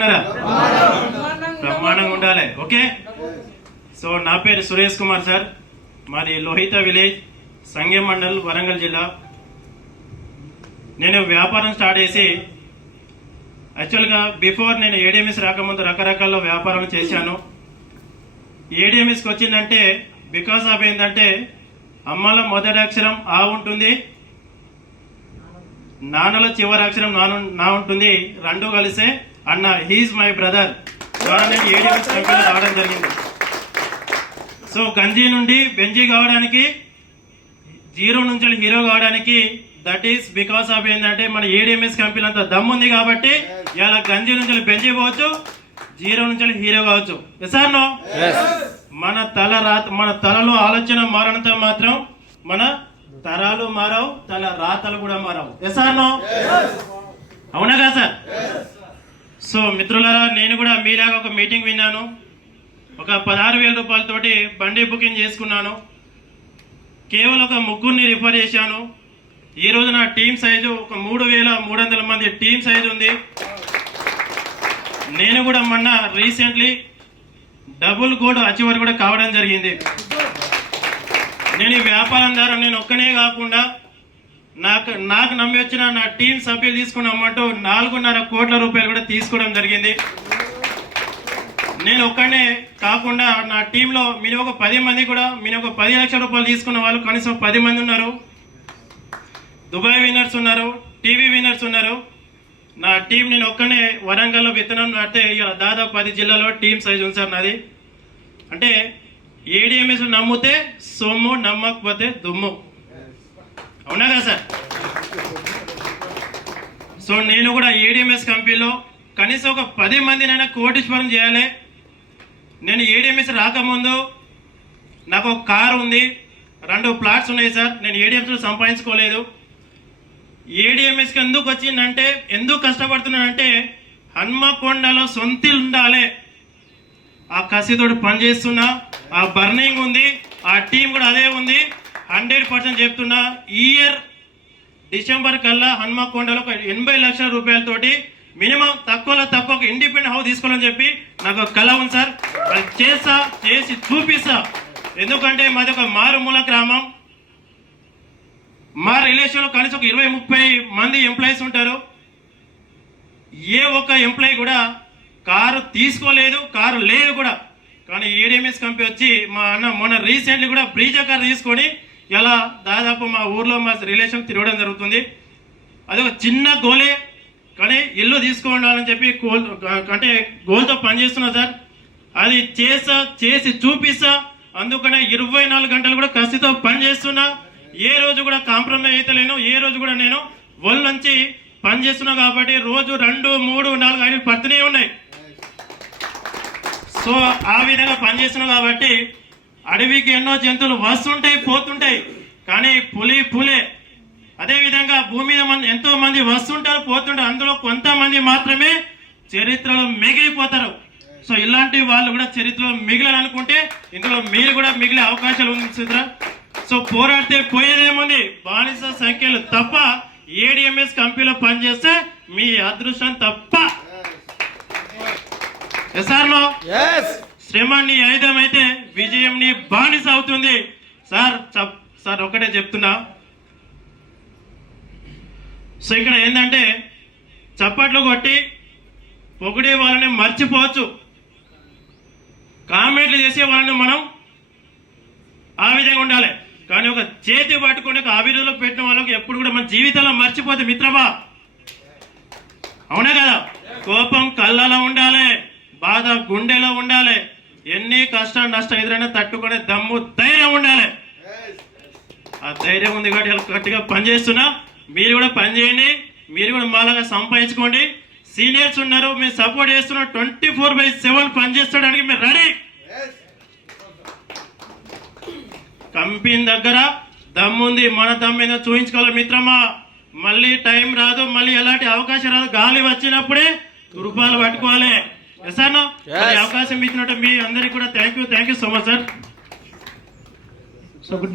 ఉన్నారా? బ్రహ్మాండంగా ఉండాలి. ఓకే. సో నా పేరు సురేష్ కుమార్ సార్, మాది లోహిత విలేజ్, సంగెం మండల్, వరంగల్ జిల్లా. నేను వ్యాపారం స్టార్ట్ చేసి యాక్చువల్గా బిఫోర్ నేను ఏడిఎంఎస్ రాకముందు రకరకాల వ్యాపారం చేశాను. ఏడిఎంఎస్కి వచ్చిందంటే బికాస్ ఆఫ్ ఏంటంటే అమ్మలో మొదటి అక్షరం ఆ ఉంటుంది, నాన్నలో చివరి అక్షరం నా ఉంటుంది. రెండు కలిసే అన్న హీజ్ మై బ్రదర్ ద్వారా నేను ఏడిఎంఎస్ కంపెనీలో రావడం జరిగింది. సో గంజీ నుండి బెంజీ కావడానికి, జీరో నుంచి హీరో కావడానికి దట్ ఈస్ బికాస్ ఆఫ్ ఏంటంటే మన ఏడిఎంఎస్ కంపెనీ అంత దమ్ ఉంది కాబట్టి ఇలా గంజీ నుంచి బెంజీ పోవచ్చు, జీరో నుంచి హీరో కావచ్చు. సార్ నో మన తలలో ఆలోచన మారడంతో మాత్రం మన తరాలు మారవు, తల రాతలు కూడా మారవు. సార్ నో అవునా కదా సార్? సో మిత్రులారా, నేను కూడా మీలాగా ఒక మీటింగ్ విన్నాను. ఒక 16,000 రూపాయలతోటి బండి బుకింగ్ చేసుకున్నాను. కేవలం ఒక ముగ్గురిని రిఫర్ చేశాను. ఈ రోజు నా టీం సైజు ఒక 3,300 మంది టీం సైజు ఉంది. నేను కూడా మొన్న రీసెంట్లీ డబుల్ గోల్డ్ అచీవర్ కూడా కావడం జరిగింది. నేను ఈ వ్యాపారం ద్వారా నేను ఒక్కనే కాకుండా నాకు నమ్మి వచ్చిన నా టీం సభ్యులు తీసుకున్న అమౌంట్ 4.5 కోట్ల రూపాయలు కూడా తీసుకోవడం జరిగింది. నేను ఒక్కనే కాకుండా నా టీంలో మీరు ఒక 10 మంది కూడా మీరు ఒక 10 లక్షల రూపాయలు తీసుకున్న వాళ్ళు కనీసం 10 మంది ఉన్నారు. దుబాయ్ విన్నర్స్ ఉన్నారు, టీవీ విన్నర్స్ ఉన్నారు. నా టీం నేను ఒక్కనే వరంగల్లో విత్తనం నాటితే ఇలా దాదాపు 10 జిల్లాలో టీం సైజ్ ఉంది సార్ నాది. అంటే ఏడిఎంఎస్ నమ్మితే సొమ్ము, నమ్మకపోతే దుమ్ము. అవునా కదా సార్? సో నేను కూడా ఏడిఎంఎస్ కంపెనీలో కనీసం ఒక 10 మందినైనా కోటీశ్వరం చేయాలి. నేను ఏడిఎంఎస్ రాకముందు నాకు ఒక కారు ఉంది, 2 ప్లాట్స్ ఉన్నాయి సార్. నేను ఏడిఎంఎస్ సంపాదించుకోలేదు. ఏడిఎంఎస్కి ఎందుకు వచ్చిందంటే, ఎందుకు కష్టపడుతున్నానంటే హన్మకొండలో సొంతిల్లు ఉండాలి. ఆ కసితోటి పనిచేస్తున్నా, ఆ బర్నింగ్ ఉంది, ఆ టీం కూడా అదే ఉంది. 100% చెప్తున్నా, ఈ ఇయర్ డిసెంబర్ కల్లా హన్మకొండలో ఒక 80 లక్షల రూపాయలతోటి మినిమం తక్కువలో తక్కువ ఒక ఇండిపెండెంట్ హౌస్ తీసుకోవాలని చెప్పి నాకు ఒక కళ ఉంది సార్. అది చేసి చూపిస్తా. ఎందుకంటే మాది ఒక మారుమూల గ్రామం. మా రిలేషన్లో కనీసం ఒక 20-30 మంది ఎంప్లాయీస్ ఉంటారు. ఏ ఒక్క ఎంప్లాయీ కూడా కారు తీసుకోలేదు, కారు లేదు కూడా. కానీ ఏడిఎంఎస్ కంపెనీ వచ్చి మా అన్న మొన్న రీసెంట్లీ కూడా బ్రీజా కార్ తీసుకొని ఇలా దాదాపు మా ఊర్లో మా రిలేషన్ తిరగడం జరుగుతుంది. అది ఒక చిన్న గోలే, కానీ ఇల్లు తీసుకోవాలని చెప్పి అంటే గోల్తో పనిచేస్తున్నా సార్. అది చేసి చూపిస్తా. అందుకనే 24 గంటలు కూడా కసితో పనిచేస్తున్నా. ఏ రోజు కూడా కాంప్రమైజ్ అయితలేను. ఏ రోజు కూడా నేను ఒళ్ళు నుంచి పనిచేస్తున్నా కాబట్టి రోజు 2, 3, 4 ఐడియాలు పడుతూనే ఉన్నాయి. సో ఆ విధంగా పనిచేస్తున్నా కాబట్టి అడవికి ఎన్నో జంతువులు వస్తుంటాయి, పోతుంటాయి, కానీ పులే. అదేవిధంగా భూమి మీద ఎంతో మంది వస్తుంటారు, పోతుంటారు. అందులో కొంతమంది మాత్రమే చరిత్రలో మిగిలిపోతారు. సో ఇలాంటి వాళ్ళు కూడా చరిత్రలో మిగిలాలనుకుంటే ఇందులో మీరు కూడా మిగిలే అవకాశాలు ఉంది మిత్రులారా. సో పోరాడితే పోయేదేముంది, బానిస సంఖ్యలు తప్ప ఏడిఎంఎస్ కంపెనీలో పనిచేస్తే మీ అదృష్టం తప్ప. ఎస్ఆర్లో శ్రమ నీ ఆయుధం అయితే విజయం నీ బానిస అవుతుంది. సార్ ఒకటే చెప్తున్నా. సో ఇక్కడ ఏంటంటే చప్పట్లు కొట్టి పొగిడే వాళ్ళని మర్చిపోవచ్చు, కామెంట్లు చేసే వాళ్ళని మనం ఆ విధంగా ఉండాలి. కానీ ఒక చేతి పట్టుకుని ఒక అభివృద్ధిలో పెట్టిన వాళ్ళకి ఎప్పుడు కూడా మన జీవితంలో మర్చిపోతే మిత్రమా. అవునా కదా? కోపం కళ్ళలో ఉండాలి, బాధ గుండెలో ఉండాలి. ఎన్ని కష్టం నష్టం ఎదురైనా తట్టుకునే దమ్ము, ధైర్యం ఉండాలి. ఆ ధైర్యం ఉంది కాబట్టి గట్టిగా పనిచేస్తున్నా. మీరు కూడా పని చేయండి, మీరు కూడా మాలాగా సంపాదించుకోండి. సీనియర్స్ ఉన్నారు, మీరు సపోర్ట్ చేస్తున్నారు. 24/7 పనిచేయడానికి మీరు రెడీ. కంపెనీ దగ్గర దమ్ముంది, మన దమ్ము చూపించుకోవాలి మిత్రమా. మళ్ళీ టైం రాదు, మళ్ళీ ఎలాంటి అవకాశం రాదు. గాలి వచ్చినప్పుడే తురుపాలు పట్టుకోవాలి. సార్ అవకాశం ఇచ్చినట్టు మీ అందరికీ కూడా thank you so much sir. So good.